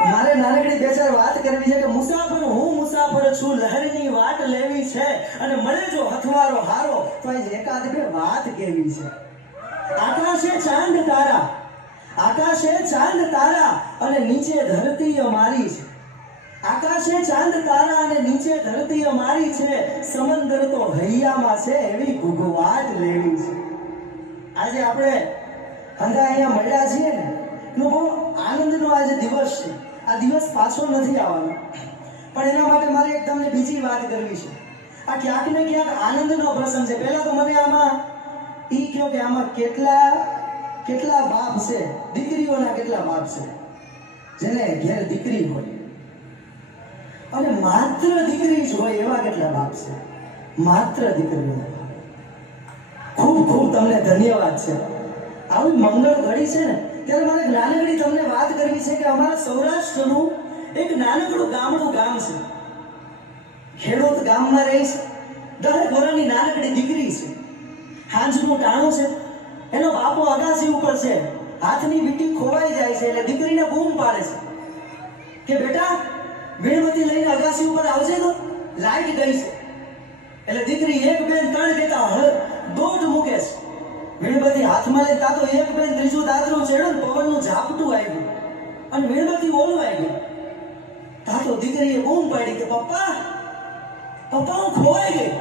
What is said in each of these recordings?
મારે નાનકડી બે ચાર વાત કરવી છે કે મુસાફર હું મુસાફર છું, લહેરની વાટ લેવી છે, અને મળે જો હથવારો હારો તો આજ એકાદ બે વાત કેવી છે. આકાશે ચાંદ તારા, આકાશે ચાંદ તારા અને નીચે ધરતી અમારી છે. આકાશે ચાંદ તારા અને નીચે ધરતી અમારી છે, સમંદર તો હૈયામાં છે, એવી ઘૂઘવાટ લેવી છે. આજે આપણે હંગા અહીંયા મળ્યા છીએ ને એનો બહુ આનંદનો આજે દિવસ છે. આ દિવસ પાછો નથી આવવાનો, પણ એના માટે મારે એક તમને બીજી વાત કરવી છે. આ ક્યાંક ને ક્યાંક આનંદનો પ્રસંગ છે. પહેલા તો મને આમાં ઈ કહો કે આમાં કેટલા બાપ છે, દીકરીઓના કેટલા બાપ છે જેને ઘેર દીકરી હોય અને માત્ર દીકરી જ હોય એવા કેટલા બાપ છે? માત્ર દીકરીઓના બાપ. ખૂબ ખૂબ તમને ધન્યવાદ છે. આવી મંગળ ઘડી છે ને ત્યારે મારે નાનકડી તમને વાત કરવી છે કે અમારા સૌરાષ્ટ્રનું એક નાનકડું ગામડું ગામ છે. ખેડૂત ગામમાં રહે છે, 10 વર્ષની નાનકડી દીકરી છે. હાંજનું ટાણું છે, એનો બાપો અગાસી ઉપર છે, હાથની વીંટી ખોવાઈ જાય છે એટલે દીકરીને બૂમ પાડે છે કે બેટા વીણબત્તી લઈને અગાસી ઉપર આવજે તો લાઈટ ગઈ છે. એટલે દીકરી 1 2 3 કહેતા દોઢ મૂકે છે. વીણબત્તી હાથમાં લઈને તાતો 1 2 ત્રીજું દાદરું ચડ્યું, પવનનું ઝાપટું આવ્યું અને વીણબત્તી ઓલવાઈ ગઈ. તાતો દીકરીએ બૂમ પાડી કે પપ્પા પપ્પા હું ખોવાઈ ગઈ.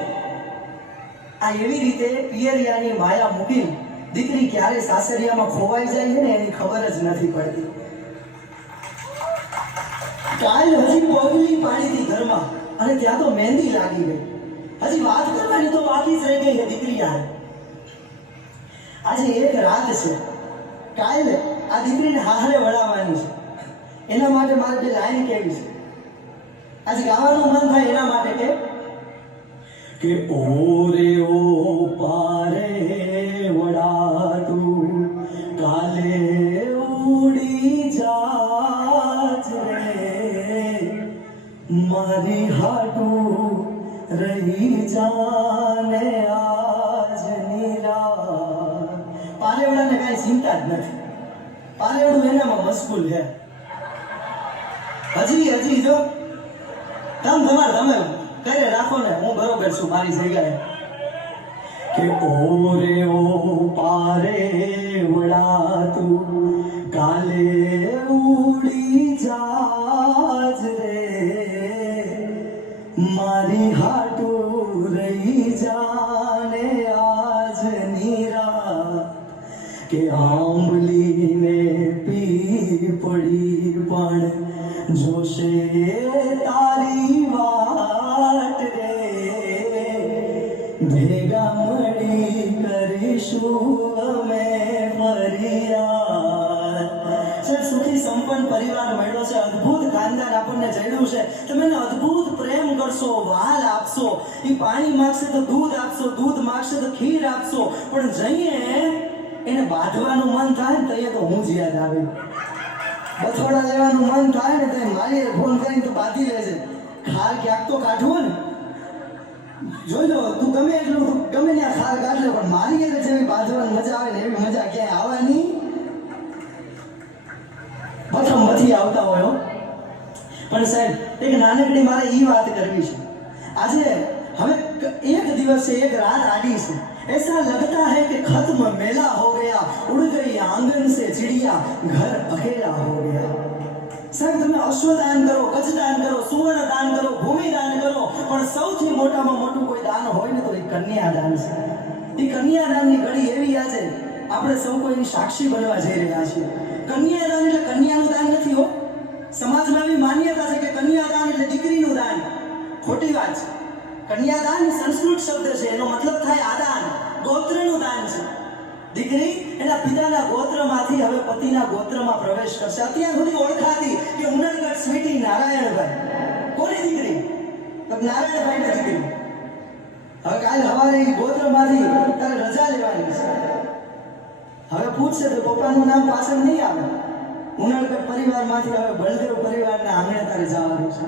આ એવી રીતે પિયરિયાની માયા મૂકી દીકરી ક્યારે સાસરિયામાં ખોવાઈ જાય છે ને એની ખબર જ નથી પડતી. કાલ હજી પગલી પાડી હતી ઘરમાં અને ત્યાં તો મહેંદી લાગી ગઈ. હજી વાત કરવાની તો બાકી જ રહી ગઈ છે દીકરી યાર. આજે એક રાત છે, કાલ આ દીકરીને હારે વળાવવાની છે. એના માટે મારે બે લાઈન કહેવી છે. આજે ગાવાનું મન થાય એના માટે કે ઓરે ઓ પારે વડાતું કાલે ઉડી જાજ રે, મારી હાટું રહી જાને આજની રાત. પારેવડાને કાંઈ ચિંતા જ નથી, પારેવડું એનામાં મશગુલ છે. હજી જો તમે કરે રાખો ને, હું બરોબર છું મારી જગ્યાએ. કે ઓરે ઓ પારે વડાતું કાલે ઉડી જાજ રે, મારી હાટું રહી જાને આજની રાત. કે આંબલીને પીપળી પણ જોશે તારી વાટ રે, ભેગા મળી કરીશું અમે ફરિયાદ. સુખી સંપન્ન પરિવાર મળ્યો છે, અદ્ભુત ખાનદાન આપણને જડ્યું છે. તમે એને અદ્ભુત પ્રેમ કરશો, વહાલ આપશો. એ પાણી માંગશે તો દૂધ આપશો, દૂધ માંગશે તો ખીર આપશો, પણ જઈએ એને બાંધવાનું મન થાય ને તો હું જ યાદ આવે. બથોડા લેવાનું મન થાય ને તો મારી ફોન કરીને તો બાંધી લેજે. ખાર ક્યાંક તો કાઢવો ને, જોઈ લો તું ગમે એટલું ગમે ત્યાં ખાર કાઢ લે, પણ મારી એક જેવી બાંધવાની મજા આવે ને એવી મજા ક્યાંય આવવાની પ્રથમ નથી આવતા હોય. પણ સાહેબ એક નાનકડી મારે એ વાત કરવી છે. આજે હવે એક દિવસે એક રાત આડી છે. ऐसा लगता है कि खत्म मेला हो गया, उड़ गई आंगन से चिड़िया, घर अकेला हो गया. સાહેબ તમે અશ્વદાન કરો, ગજદાન કરો, સુવર્ણ દાન કરો, ભૂમિ દાન કરો, પણ સૌથી મોટામાં મોટું કોઈ દાન હોય ને તો એ કન્યાદાન છે. એ કન્યાદાનની ઘડી એવી આજે આપણે સૌ કોઈની સાક્ષી બનવા જઈ રહ્યા છીએ. કન્યાદાન એટલે કન્યાનું દાન નથી હો. સમાજમાં એવી માન્યતા છે કે કન્યાદાન એટલે દીકરીનું દાન. ખોટી વાત છે. કન્યાદાન સંસ્કૃત શબ્દ છે, એનો મતલબ થાય આદાન, ગોત્રનું દાન છે. દીકરી એના પિતાના ગોત્રમાંથી હવે પતિના ગોત્રમાં પ્રવેશ કરશે. અત્યાર સુધી ઓળખાતી કે ઉનડગઢ સ્વીટી નારાયણભાઈ. કોની દીકરી? તો નારાયણભાઈની દીકરી. હવે કાલ સવારે ગોત્રમાંથી તારે રજા લેવાની છે. હવે પૂછશે તો પપ્પાનું નામ પાછળ નહીં આવે. ઉનડગઢ પરિવારમાંથી હવે બળદેવ પરિવારના આંગણે તારે જવાનું છે.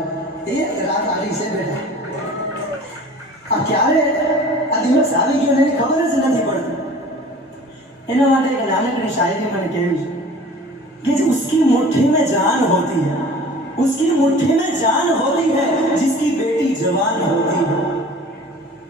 એક રાત આલી છે બેટા. આ ક્યારે આ દિવસ આવી ગયો એની ખબર જ નથી પડતી. એના માટે એક નાનકડી શાયરી મને કહેવી છે કે उसकी मुट्ठी में जान होती है, उसकी मुट्ठी में जान होती है, जिसकी बेटी जवान होती है।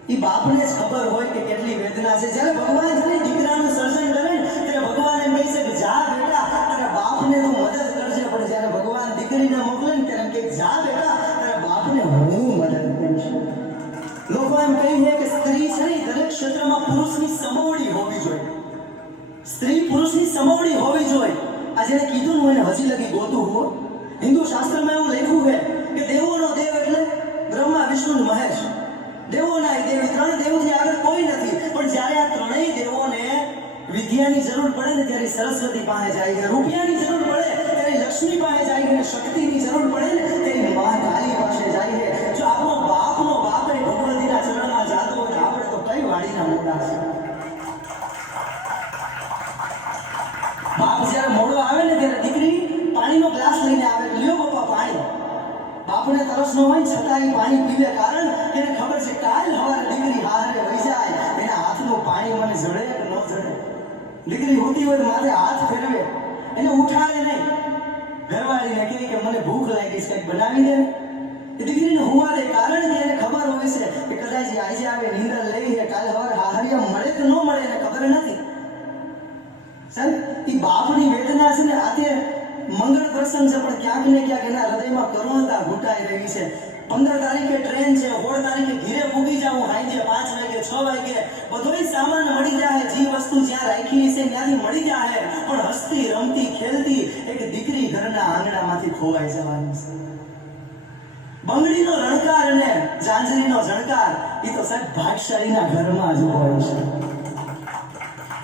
એ બાપને જ ખબર હોય કે કેટલી વેદના છે। જ્યારે ભગવાન છે ને દીકરાનું સર્જન કરે ને ત્યારે ભગવાન એમ કહે છે કે જા બેટા તારા બાપને તું મદદ કરજે, પણ જ્યારે ભગવાન દીકરીને મોકલે ને ત્યારે એમ કહે જા બેટા તારા બાપને હું મદદ કરીશ। લોકો એમ કહે છે કે સ્ત્રી છે ને દરેક ક્ષેત્રમાં પુરુષની સમોવડી હોવી જોઈએ, સ્ત્રી પુરુષની સમોવડી હોવી જોઈએ। આ જેને કીધું ને એને હજી લગી ગોતું હો। હિન્દુ શાસ્ત્રમાં એવું લખ્યું છે કે દેવોનો દેવ એટલે બ્રહ્મા વિષ્ણુ મહેશ, દેવોના દેવી ત્રણ દેવોથી આગળ કોઈ નથી। પણ જ્યારે આ ત્રણેય દેવોને વિદ્યાની જરૂર પડે ને ત્યારે સરસ્વતી પાસે જાય છે, રૂપિયાની જરૂર પડે ત્યારે લક્ષ્મી પાસે જાય છે, શક્તિની જરૂર પડે ને ત્યારે મા કાલી પાસે જાય છે। જો આપણો બાપનો બાપ એ ભગવતીના ચરણમાં જાતો હોય તો આપણે તો કઈ વાડીના મોટા છે। બાપ જ્યારે મોડો આવે ને ત્યારે દીકરી પાણીનો ગ્લાસ લઈને આવે, લ્યો પપ્પા પાણી। બાપને તરસ ન હોય છતાં એ પાણી પીવે, કારણ કે એને ખબર છે કાલ સવારે દીકરી હારે વહી જાય, એના હાથનું પાણી મને જડે કે ન જડે। દીકરી હોતી હોય માથે હાથ ફેરવે, એને ઉઠાડે નહીં, ઘરવાળીને કહે કે મને ભૂખ લાગી છે કંઈક બનાવી દે। એ દીકરીને હુવા દે, કારણ કે એને ખબર હોય છે કે કદાચ આજે આવે નીંદર લઈ છે, કાલ સવારે હાહરિયા મળે કે ન મળે એને ખબર નથી। સાહેબ એ બાપની વેદના છે ને આતે મંગળ પ્રસંગ છે, પણ ક્યાંક ને ક્યાંક એના હૃદયમાં કરુણતા ઘૂંટાઈ રહી છે। 15 તારીખે ટ્રેન છે, 16 તારીખે ઘીરે પૂગી જાઉં, સાંજે 5 વાગે 6 વાગે બધોય સામાન મળી જાય, જે વસ્તુ જ્યાં રાખી છે ત્યાંથી મળી જાય, પણ હસતી રમતી ખેલતી એક દીકરી ઘરના આંગણામાંથી ખોવાઈ જવાની છે। બંગડીનો રણકાર અને ઝાંઝરીનો ઝણકાર એ તો સાહેબ ભાગશાળીના ઘરમાં જ હોય છે।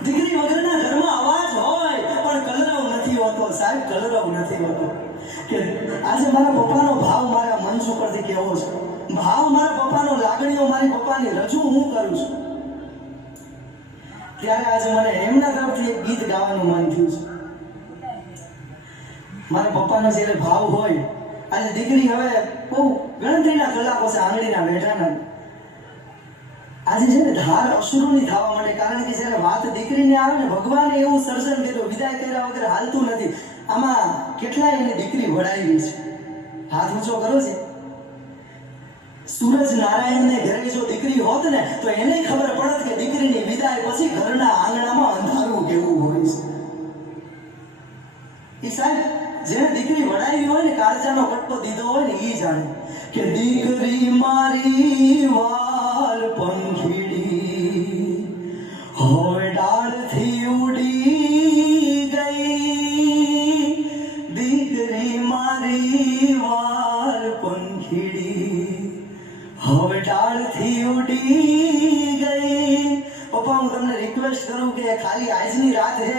દીકરી વગરના ઘરમાં અવાજ હોય પણ કલરવ નથી હોતો સાહેબ, કલરવ નથી હોતો। કે આજે મારા પપ્પાનો ભાવ મારા મંચ ઉપરથી કેવો છે, ભાવ મારા પપ્પાનો, લાગણીઓ મારી પપ્પાની રજૂ હું કરું છું, ત્યારે આજે મને એમના તરફથી એક ગીત ગાવાનું મન થયું છે। મારા પપ્પાનો જ્યારે ભાવ હોય, આજે દીકરી હવે બહુ ગણતરીના કલાકો છે આંગળીના બેઠાના, આજે છે ને ધાર અસુરોની થવા માંડે, કારણ કે જ્યારે વાત દીકરીને આવે ને ભગવાને એવું સર્જન કર્યું, વિદાય કર્યા વગર હાલતું નથી। આમાં કેટલાય એને દીકરી વડાવી છે, હાથ ઊંચો કરો છે। સૂરજ નારાયણને ઘરે જો દીકરી હોત ને તો એને ખબર પડત કે દીકરીની વિદાય પછી ઘરના આંગણામાં અંધારું કેવું હોય છે। એ સાહેબ જેને દીકરી વડાવી હોય ને, કાળજાનો કટકો દીધો હોય ને, એ જાણે કે દીકરી મારી વાલ પંખીડી હવે ડાળથી ઉડી ગઈ, દીકરી મારી વાલ પંખીડી હવે ડાળથી ઉડી ગઈ। પપ્પા હું તમને રિક્વેસ્ટ કરું કે ખાલી આજની રાત છે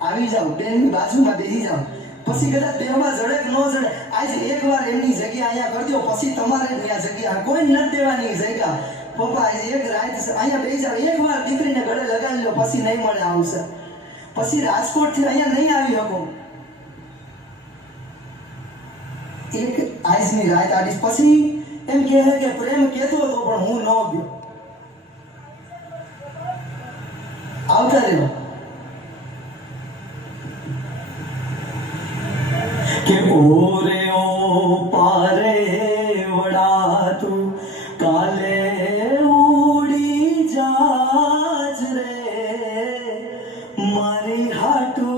આવી જાઓ, બેનની બાજુમાં બેસી જાઓ, પછી કદાચ દેહમાં જડે કે ન જડે, આજે એકવાર એમની જગ્યા અહીંયા કરી દો, પછી તમારે ત્યાં જગ્યા કોઈ નથી દેવાની જગ્યા। પપ્પા આજે એક રાત અહીંયા બેસી જાઓ, એકવાર દીકરીને ગળે લગાવી લો, પછી નહીં મળે આવશે, પછી રાજકોટથી અહીંયા નહીં આવી શકો, એક આજની રાત આવીશ। પછી એમ કહે કે પ્રેમ કહેતો હતો પણ હું ન ગયો, આવતા રહ્યો કે ઓરે ઓ પારે વડા તું કાલે ઉડી જાજ રે, મારી હાટુ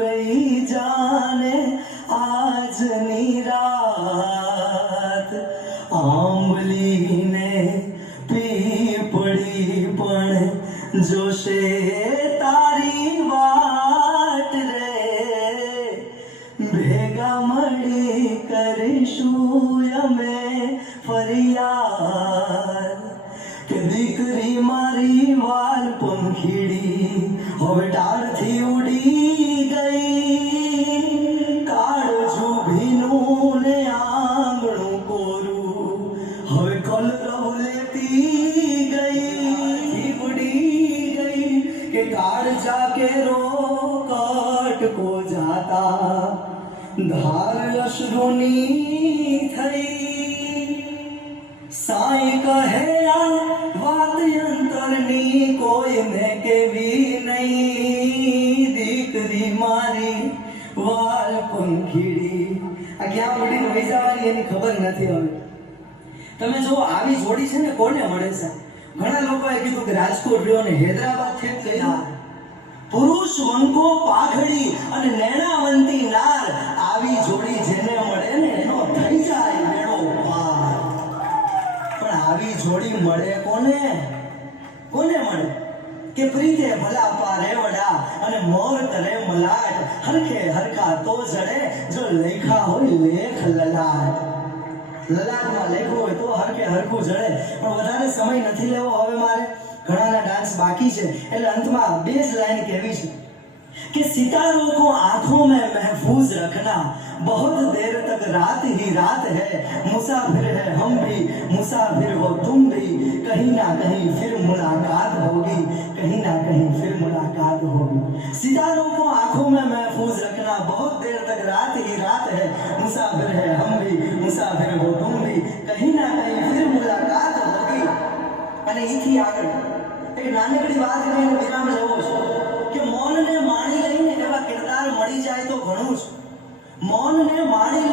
રહી જાને આજની રાત। આંબલીને પીપળી પણ જોશે તારી વાટ રે, ભેગા મળી કરીશું અમે ફરિયાદ કે દીકરી મારી વાલ પંખીડી હવે ડાળથી ઉડી ગઈ, કાળજું ભીનું ને આંગણું કોરું હવે કલરવ લેતી ગઈ, ઉડી ગઈ કે કાળજા કે રોકટ કો જાતા धार अश्रुनी थई। साई कहे आ बात अंतरनी कोई ने केवी नहीं, दीकरी मारी वाल પંખીડી આ ક્યાં ઉડીને વહી જવાની એની ખબર નથી હવે તમે જો આવી જોડી છે ને કોને મળે છે ઘણા લોકોએ કીધું કે રાજકોટ રહ્યો ને હૈદરાબાદ છે કે પુરુષ વંકો પાઘડી અને નૈણાવંતી નાર આવી જોડી જેને મળે ને એનો થઈ જાય મેળો પાર પણ આવી જોડી મળે કોને કોને મળે કે પ્રીતે ભલા પારે વડા અને મોર કરે મલાટ હરખે હરખા તો જડે જો લેખા હોય લેખ લલાટ લલાટમાં લેખો હોય તો હરખે હરખું જડે પણ વધારે સમય નથી લેવો હવે મારે ઘણાના ડાન્સ બાકી છે એટલે અંતમાં બે જ લાઈન કહેવી છે कि सितारों को आंखों में महफूज रखना बहुत देर तक रात ही रात है मुसाफिर है हम भी मुसाफिर हो तुम भी कहीं ना कहीं फिर मुलाकात होगी कहीं ना कहीं फिर मुलाकात होगी सितारों को आंखों में महफूज रखना बहुत देर तक रात ही रात है मुसाफिर है हम भी मुसाफिर हो तुम भी कहीं ना कहीं फिर मुलाकात होगी અને એથી આગળ એક નાનકડી વાત કહીને વિરામ લેવો છે કે મૌનને માણી લઈને એવા કિરદાર મળી જાય તો ઘણું છે મૌનને માણી